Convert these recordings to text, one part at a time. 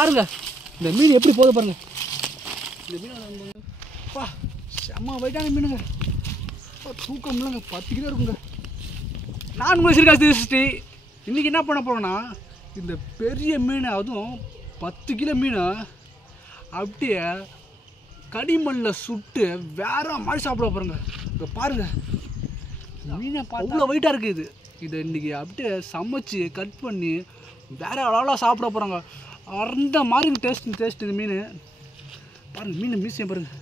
பாருங்க இந்த மீன் எப்படி போகுது பாருங்க. இந்த மீன் பா செம்ம வெயிட்டான மீனுங்க. தூக்கம் இல்லைங்க, 10 கிலோ இருக்குங்க. நான் உங்கள் சிறுகாசி இன்றைக்கி என்ன பண்ண போகிறோன்னா, இந்த பெரிய மீன் அதுவும் 10 கிலோ மீனை அப்படியே கடிமண்ணில் சுட்டு வேற மாதிரி சாப்பிட போகிறோங்க. இப்போ பாருங்கள் மீனை அவ்வளோ வெயிட்டாக இருக்குது. இதை இன்றைக்கி அப்படியே சமைச்சு கட் பண்ணி வேற அளவில் சாப்பிட போகிறாங்க. அந்த மாதிரி டேஸ்ட் இந்த மீன் பாருங்கள். மீன் மியூசியம் பாருங்கள்,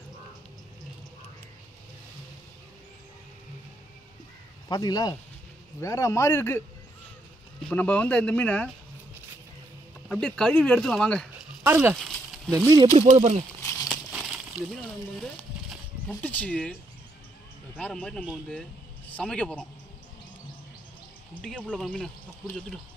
பார்த்தீங்களா வேற மாதிரி இருக்குது. இப்போ நம்ம வந்து இந்த மீனை அப்படியே கழுவி எடுத்துக்கலாம் வாங்க. பாருங்க இந்த மீன் எப்படி போகுது பாருங்கள். இந்த மீனை நம்ம வந்து புட்டிச்சு வேறு மாதிரி நம்ம வந்து சமைக்க போகிறோம். புட்டிக்கே பிள்ளை மீனை பிடிச்சி வச்சுட்டோம்.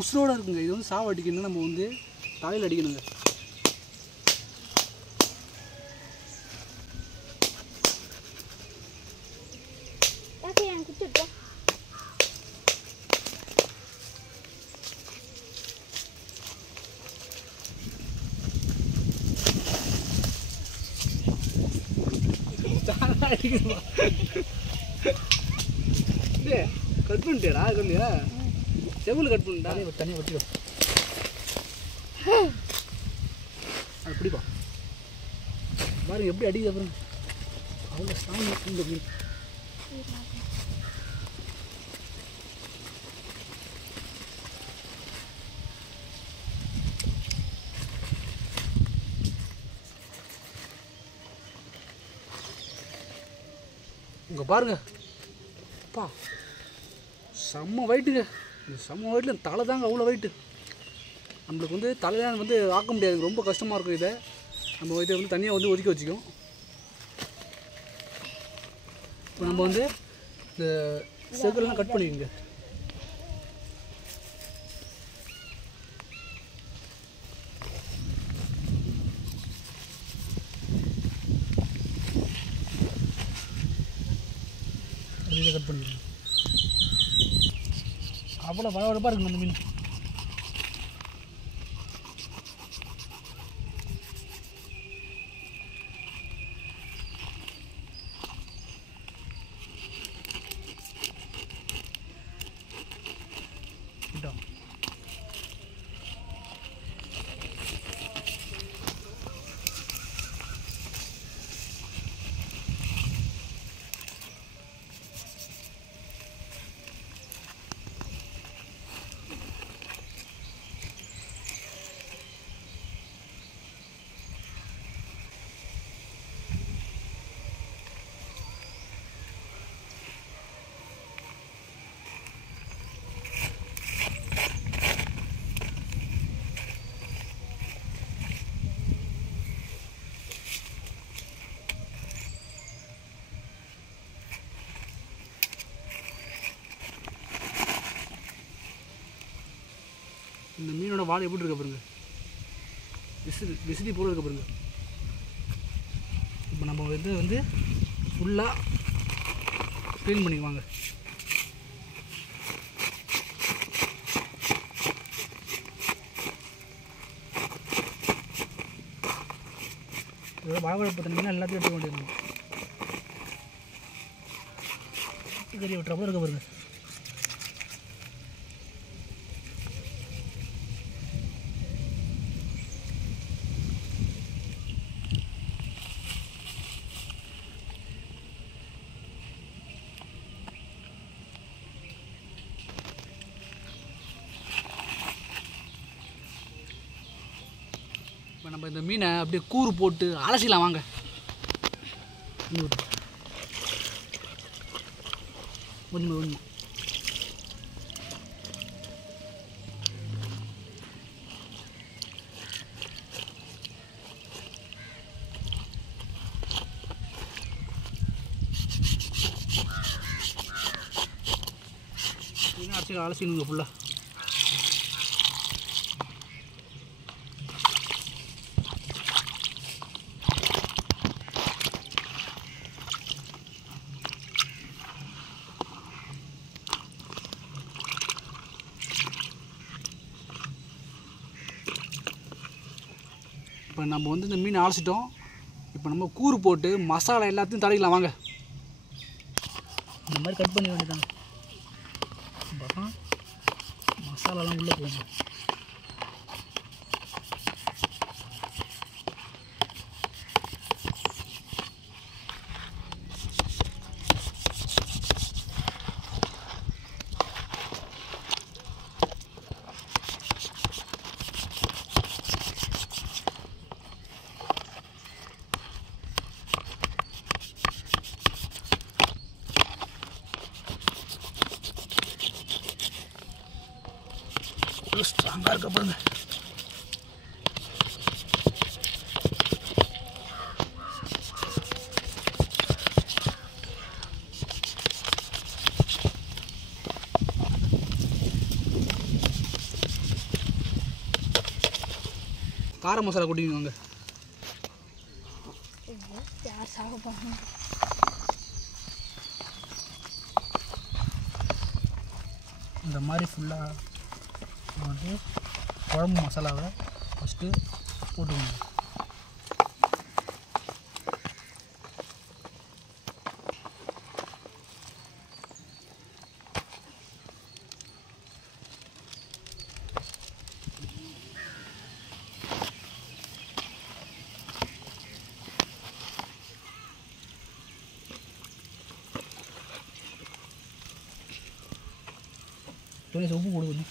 உசுரோடு இருக்குங்க. இது வந்து சாவு அடிக்கணும்னா நம்ம வந்து தலையில் அடிக்கணுங்க. கட் பண்ணிட்டேடா சொல்லியா, செவ்வளவு கட் பண்ணிட்டா தனியாக வச்சுக்கோ. அது பிடிப்பா பாருங்க எப்படி அடிக்குது பாருங்க. அவ்வளோ ஸ்ட்ராங் இந்த மீன். இங்கே பாருங்க அப்பா செம்ம வெயிட்டுங்க. இந்த செம்ம வெயிட்டில் தலை தாங்க அவ்வளோ வெயிட்டு. நம்மளுக்கு வந்து தலைதான் வந்து ஆக்க முடியாது, ரொம்ப கஷ்டமாக இருக்கும். இதை நம்ம இதை வந்து தனியாக வந்து ஒதுக்கி வச்சுக்கோம். இப்போ நம்ம வந்து இந்த செகல்லாம் கட் பண்ணிக்கோங்க. இதை கட் பண்ணிடுங்க. அவ்வளோ வளவளப்பாக இருக்குங்க அந்த மீன். இந்த மீனோட வாழை எப்படி இருக்க பாருங்க, விசிறி போல இருக்க பாருங்க. இப்போ நம்ம இது வந்து ஃபுல்லாக க்ளீன் பண்ணிக்குவாங்க. இதோட வாழை பார்த்தீங்கன்னா எல்லாத்தையும் எடுக்க வேண்டியது. கறி விட்டுற போல இருக்க பாருங்க. இப்போ நம்ம இந்த மீனை அப்படியே கூறு போட்டு அலசிக்கலாம் வாங்க. கொஞ்சம் கொஞ்சம் அலசிக்கணுங்க ஃபுல்லாக. இப்போ நம்ம வந்து இந்த மீன் அலசிட்டோம். இப்போ நம்ம கூறு போட்டு மசாலா எல்லாத்தையும் தடவிக்கலாம் வாங்க. இந்த மாதிரி கட் பண்ணி வேண்டியதாங்க. மசாலாலாம் உள்ளே போகுங்க. ஸ்ட்ராங்காக இருக்க பாருங்க. கார மசாலா கொட்டிக்குவாங்க. இந்த மாதிரி ஃபுல்லாக வந்து குழம்பு மசாலாவை ஃபஸ்ட்டு போட்டுக்கணும். உப்பு கொடுக்கணும்.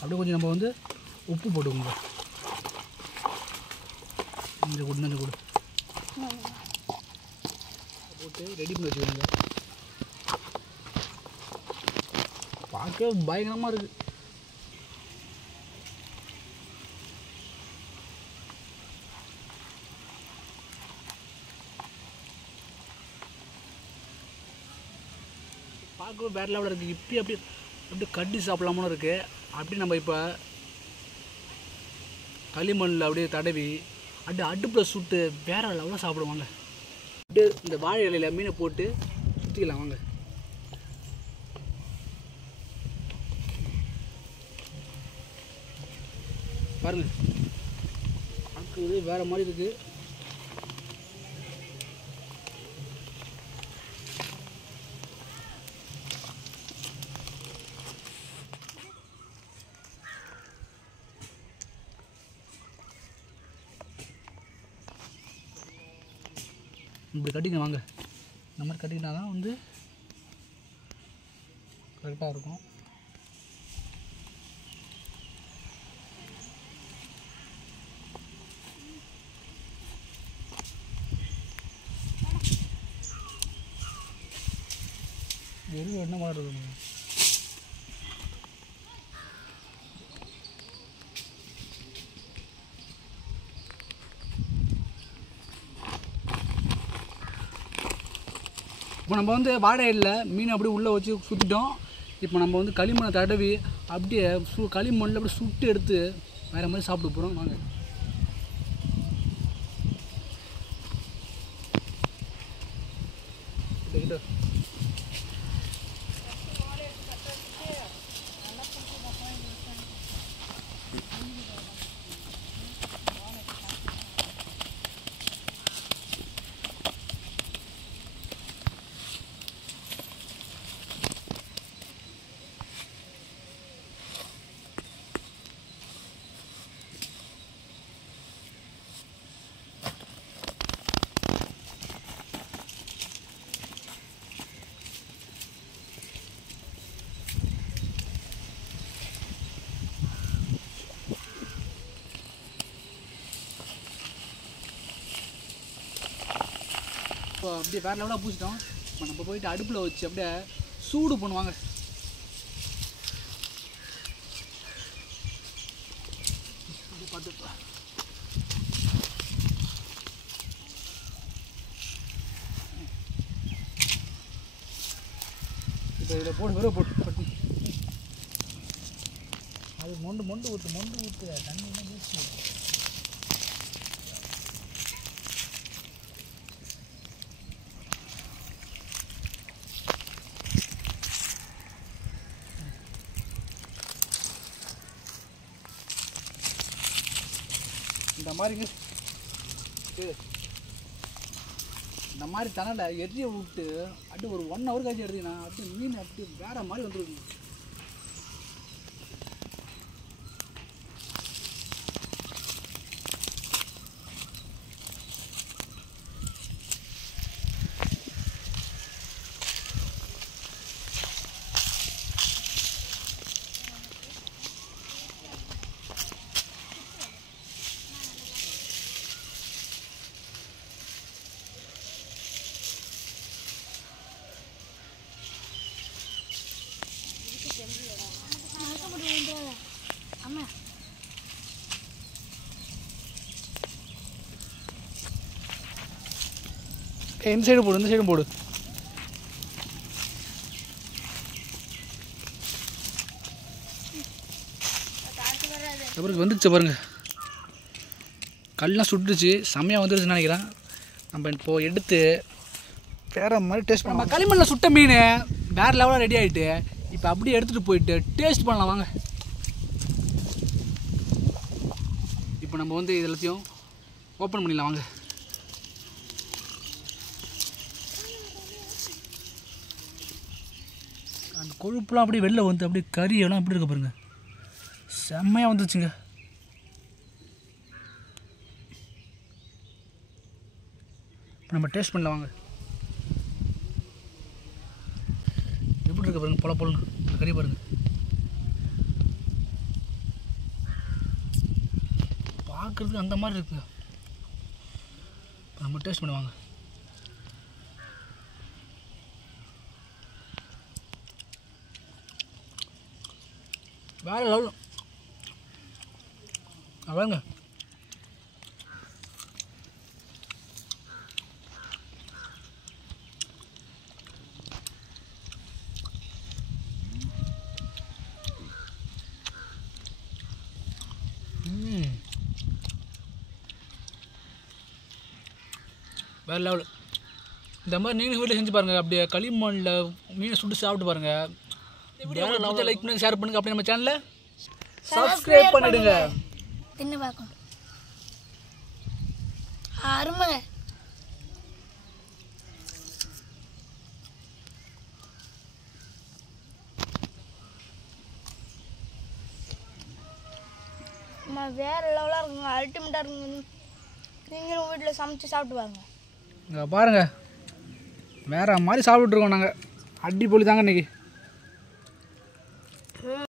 அப்படியே கொஞ்சம் நம்ம வந்து உப்பு போட்டுக்கோங்க. இந்த கொடு போட்டு ரெடி பண்ணி வச்சுக்கோங்க. பார்க்கவே பயங்கரமாக இருக்குது. பார்க்கவே வேறு லெவலில் இருக்குது. இப்படி அப்படியே கட்டி சாப்பிடலாமனு இருக்குது. அப்படி நம்ம இப்போ களிமண்ணில் அப்படியே தடவி அப்படியே அடுப்பில் சுட்டு வேறு லெவலில் சாப்பிடுவாங்க. அப்படியே இந்த வாழை இலையில் மீனை போட்டு சுற்றிக்கலாம் வாங்க. பாருங்க, பார்க்குறது வேறு மாதிரி இருக்குது. இப்படி கட்டிங்க வாங்க. இந்த மாதிரி கட்டிக்கிட்டா தான் வந்து கரெக்டாக இருக்கும். வெறும் என்ன மாதிரி இருக்கும். இப்போ நம்ம வந்து வாழை இலையில் மீன் அப்படியே உள்ளே வச்சு சுற்றிட்டோம். இப்போ நம்ம வந்து களிமண்ணை தடவி அப்படியே களிமண்ணில் அப்படியே சுட்டு எடுத்து வேறு மாதிரி சாப்பிட்டு போகிறோம் வாங்க. இப்போ அப்படியே வேறு லெவலாக பூசிட்டோம். இப்போ நம்ம போயிட்டு அடுப்பில் வச்சு அப்படியே சூடு பண்ணுவாங்க. பார்த்து இப்போ இதில் போட்டு வெறும் போட்டு அது மொண்டு ஊற்று தண்ணி ஊற்றி. இந்த மாதிரிங்க இந்த மாதிரி தணலை எரியை விட்டு அப்படியே ஒரு 1 hour கழிச்சு எடுத்தீங்கன்னா அப்படியே மீன் அப்படியே வேறு மாதிரி வந்துருக்குங்க. இந்த சைடு போடு, இந்த சைடும் போடு. அப்புறம் வந்துடுச்சு பாருங்க, கல்லாம் சுட்டுச்சு, செம்மையாக வந்துடுச்சுன்னு நினைக்கிறேன். நம்ம இப்போ எடுத்து வேறு மாதிரி டேஸ்ட் பண்ணலாம். நம்ம களிமண்ணில் சுட்ட மீன் வேறு லெவலாக ரெடி ஆகிட்டு இப்போ அப்படியே எடுத்துகிட்டு போயிட்டு டேஸ்ட் பண்ணலாம் வாங்க. இப்போ நம்ம வந்து இது எல்லாத்தையும் ஓப்பன் பண்ணிடலாம் வாங்க. அந்த கொழுப்புலாம் அப்படியே வெளில வந்து அப்படியே கறியெல்லாம் அப்படி இருக்க பாருங்க, செம்மையாக வந்துச்சுங்க. இப்போ நம்ம டேஸ்ட் பண்ணலாம் வாங்க. எப்படி இருக்க பாருங்க, பொல பொலன்னு கறி பாருங்க. பார்க்குறதுக்கு அந்த மாதிரி இருக்குங்க. இப்போ நம்ம டேஸ்ட் பண்ணுவாங்க. வேறு லெவல் அதாங்க. வேறு லெவல். இந்த மாதிரி நீங்களும் வீட்டில் செஞ்சு பாருங்கள். அப்படியே களிமண்ணில் மீனை சுட்டு சாப்பிட்டு பாருங்கள். வேறு லெவலில் லைக் பண்ணுங்கள், ஷேர் பண்ணுங்கள். அப்படி நம்ம சேனலில் சப்ஸ்கிரைப் பண்ணிடுங்க. தின்னு பார்க்கணும். அருமைங்க. வேறு லெவலாக இருக்குங்க, அல்டிமேட்டாக இருக்குங்க. நீங்களும் வீட்டில் சமைச்சு சாப்பிட்டு பாருங்க. இங்கே பாருங்கள், வேறு மாதிரி சாப்பிட்டுருக்கோம் நாங்கள். அடிப்பொலி தாங்க இன்றைக்கி.